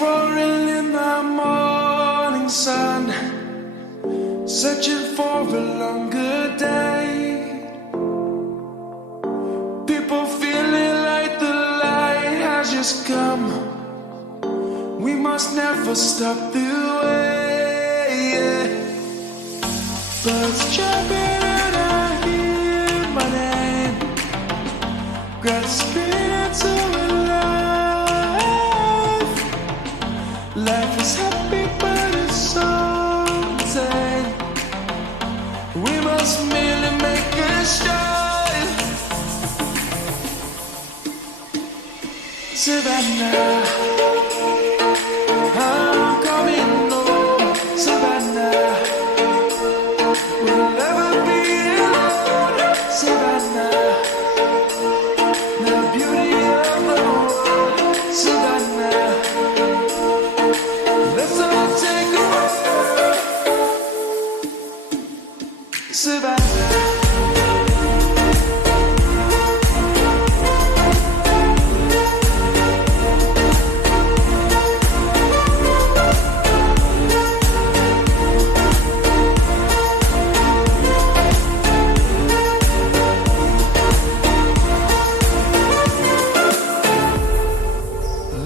roaring in the morning sun, searching for a longer day. People feeling like the light has just come. We must never stop the way. Birds chirping and I hear my name, grasping into life. Life is happy but it's so insane. We must merely make a start. Savannah, I'm coming home. Savannah, we'll never be alone. Savannah, the beauty of the world. Savannah, let's all take a walk. Savannah.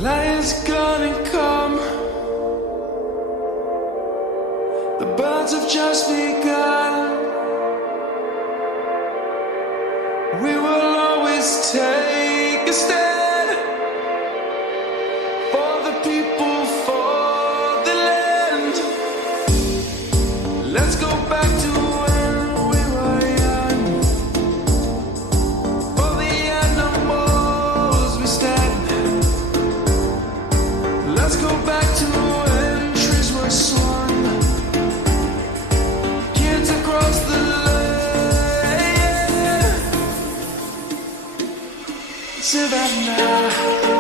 Lion's gonna come. The birds have just begun. We will always take a stand for the people, for the land. Let's go back to when we were young. For the animals we stand. Let's go back to when trees were swung, kids across the land. Savannah.